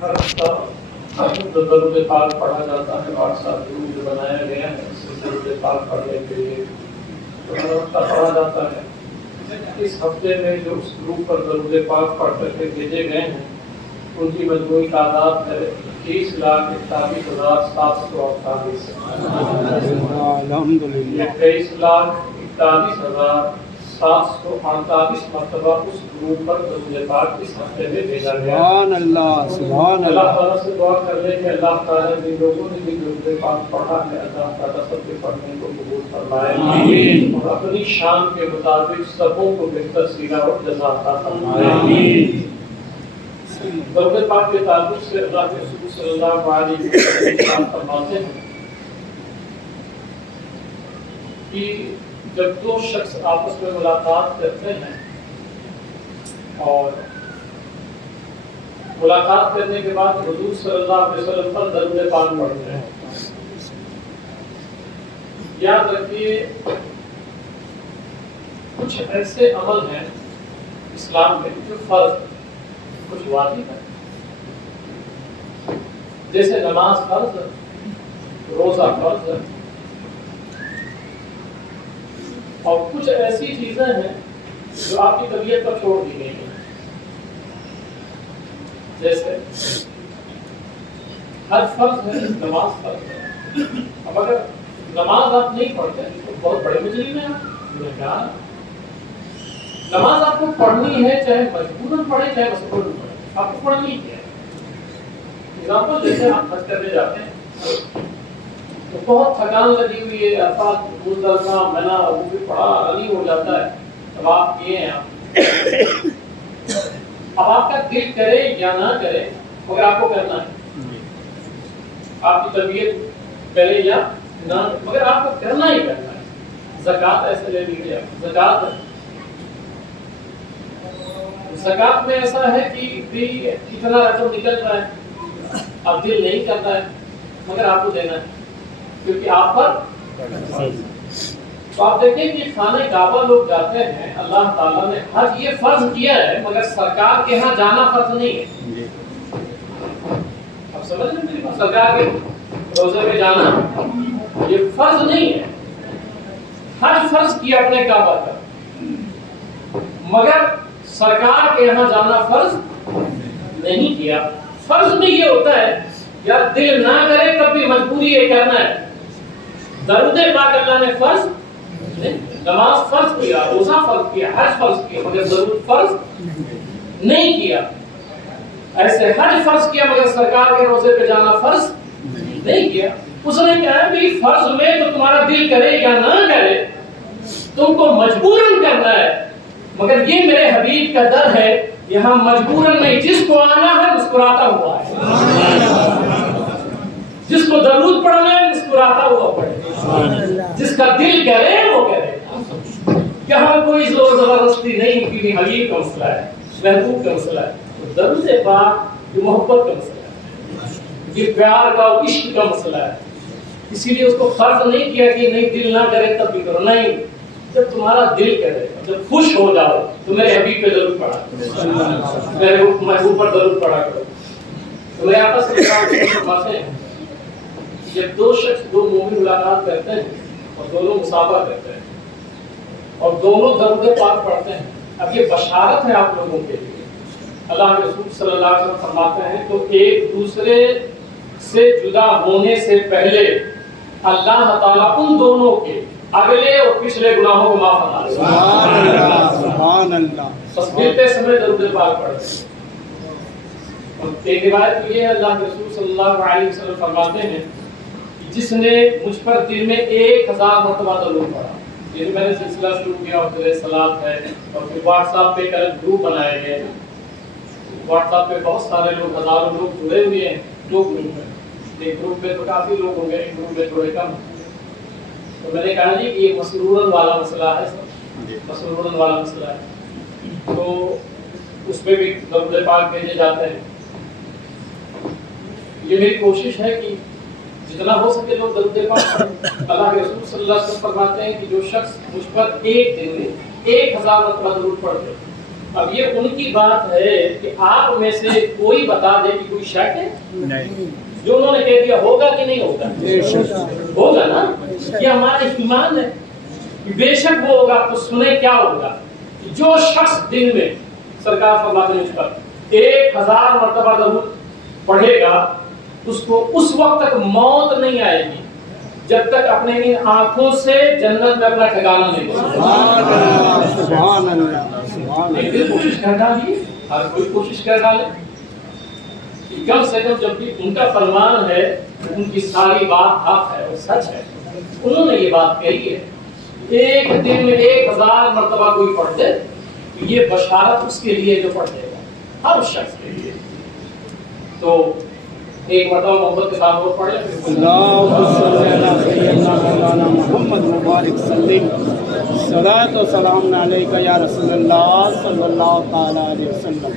جو درود پاک پڑھا جاتا ہے واٹس ایپ گروپ جو بنایا گیا ہے اس سے درود پاک پڑھنے کے لیے پڑھا جاتا ہے. اس ہفتے میں جو اس گروپ پر درود پاک پڑھ کر کے بھیجے گئے ہیں ان کی مجموعی تعداد ہے 23,41,748. الحمدللہ 23,41,748 مرتبہ اس گروپ پر درود پاک اس ہفتے میں بھیجا گیا. اللہ تعالیٰ سے دعا کر لیں کہ اللہ تعالیٰ جن لوگوں نے بھی درود پاک پڑھا ہے اللہ تعالیٰ سب کے پڑھنے کو قبول فرمائے اور اپنی شان کے مطابق سبوں کو بہتر سیرہ اور جزا عطا فرمائے. درود پاک کے تعلق سے اللہ کے رسول صلی اللہ علیہ وسلم فرماتے ہیں کہ جب دو شخص آپس میں ملاقات کرتے ہیں اور ملاقات کرنے کے بعد حضور صلی اللہ علیہ وسلم پر درود پاک پڑھتے ہیں. یاد رکھیے کچھ ایسے عمل ہیں اسلام میں جو فرض کچھ واجب ہے، جیسے نماز فرض ہے، روزہ فرض ہے، اور کچھ ایسی چیزیں ہیں جو آپ کی طبیعت پر چھوڑ دی گئی ہیں. جیسے حج فرض ہے، نماز فرض ہے. اب اگر نماز آپ نہیں پڑھتے تو بہت بڑے مجرم ہیں آپ. نماز آپ کو پڑھنی ہے، چاہے مجبوراً پڑھے چاہے مسبوراً پڑھے، آپ کو پڑھنی ہی ہے. ایگزامپل جیسے آپ حج کرنے جاتے ہیں تو بہت تھکان لگی ہوئی ہے، عرفات مزدلفہ منا وہ بھی پڑا رنی ہو جاتا ہے. اب آپ کیے ہیں اب آپ کا دل کرے یا نہ کرے مگر آپ کو کرنا ہے. آپ کی طبیعت کرے یا نہ مگر آپ کو کرنا ہی کرنا ہے. زکوٰۃ ایسے لے لیجیے، زکوٰۃ میں ایسا ہے کہ اتنا رقم نکل رہا ہے، اب دل نہیں کرتا ہے مگر آپ کو دینا ہے کیونکہ آپ پر. تو آپ دیکھیں کہ خانہ کعبہ لوگ جاتے ہیں، اللہ تعالیٰ نے حج یہ فرض کیا ہے مگر سرکار کے ہاں جانا فرض نہیں ہے. اب سمجھ رہے ہیں سرکار کے روزے میں جانا یہ فرض نہیں ہے. حج فرض کیا اپنے کعبہ کا مگر سرکار کے یہاں جانا فرض نہیں کیا. فرض میں یہ ہوتا ہے یا دل نہ کرے تب بھی مجبوری یہ کرنا ہے. درود پاک اللہ نے فرض نماز فرض کیا، روزہ فرض کیا، حج فرض کیا مگر درود فرض نہیں کیا. ایسے حج فرض کیا مگر سرکار کے روزے پہ جانا فرض نہیں کیا. اس نے کہا کہ فرض میں تو تمہارا دل کرے یا نہ کرے تم کو مجبوراً کرنا ہے مگر یہ میرے حبیب کا در ہے یہاں مجبوراً نہیں، جس کو آنا ہے مسکراتا ہوا ہے، جس کو درود پڑھنا ہے مسکراتا ہوا پڑھے، جس کا دل کرے وہ کرے. یہاں کوئی زور زبردستی نہیں کہ حبیب کا مسئلہ ہے، محبوب کا مسئلہ ہے. درود پاک یہ محبت کا مسئلہ ہے، یہ پیار کا عشق کا مسئلہ ہے. اسی لیے اس کو فرض نہیں کیا کہ نہیں دل نہ کرے تب بھی کرو. نہیں، جب تمہارا دل کرے، جب خوش ہو جاؤ تو میرے حبیب پہ درود پڑھا کرو، میرے محبوب پر درود پڑھا کرو. تو میں آپس میں فرماتے ہیں جب دو شخص دو مومن ملاقات کرتے ہیں اور دونوں مصافحہ کرتے ہیں اور دونوں درود پاک پڑھتے ہیں، اب یہ بشارت ہے آپ لوگوں کے لیے. اللہ کے رسول صلی اللہ علیہ وسلم فرماتے ہیں تو ایک دوسرے سے جدا ہونے سے پہلے اللہ تعالیٰ ان دونوں کے اگلے اور پچھلے گناہوں کو معاف فرما دیتا ہے. سبحان اللہ. بس ملتے سمے درود پاک پڑھتے ہیں. ایک روایت یہ ہے اللہ کے رسول صلی اللہ علیہ وسلم فرماتے ہیں جس نے مجھ پر دن میں 1000 مرتبہ درود پڑھا. یہ میں نے سلسلہ شروع کیا اور درود صلوات ہے اور پھر واٹس ایپ پہ کل گروپ بنائے گئے ہیں. واٹس ایپ پہ بہت سارے لوگ، ہزاروں لوگ جڑے ہوئے ہیں. 2 گروپ ہیں، ایک گروپ میں تو کافی لوگ ہوں گے، ایک گروپ میں تھوڑے کم. تو میں نے کہا جی کہ یہ مسرورن والا مسئلہ ہے، مسرورن والا مسئلہ ہے تو اس پہ بھی درود پاک بھیجے جاتے ہیں. یہ میری کوشش ہے کہ جتنا ہو سکے لوگ درود پاک پڑھیں. اللہ کے رسول صلی اللہ علیہ وسلم فرماتے ہیں کہ جو شخص مجھ پر ایک دن میں 1000 مرتبہ درود پڑھتے اب یہ ان کی بات ہے کہ آپ میں سے کوئی بتا دے کہ کوئی شک ہے نہیں، جو انہوں نے کہہ دیا ہوگا کہ نہیں ہوگا؟ ہوگا نا، یہ ہمارا ایمان ہے کہ بے شک وہ ہوگا. تو سنیں کیا ہوگا؟ جو شخص دن میں سرکار صلی اللہ علیہ وسلم 1000 مرتبہ ضرور پڑھے گا، اس کو اس وقت تک موت نہیں آئے گی جب تک اپنے ان آنکھوں سے جنت میں اپنا ٹھکانہ نہیں لے. سبحان اللہ، سبحان ایک دن کوشش کر ڈالیے، ہر کوئی کوشش کر ڈالے کہ کم سے کم جب بھی ان کا فرمان ہے ان کی ساری بات حق ہے اور سچ ہے. انہوں نے یہ بات کہی ہے ایک دن میں 1000 مرتبہ کوئی پڑھ دے تو یہ بشارت اس کے لیے جو پڑھ دے گا، ہر شخص کے لیے. تو ایک مرتبہ محمد کے ساتھ وہ پڑھے. اللہم صلی علی سیدنا مولانا محمد مبارک سلم. صلاۃ و سلام علیکہ یا رسول اللہ صلی اللہ تعالی علیہ وسلم.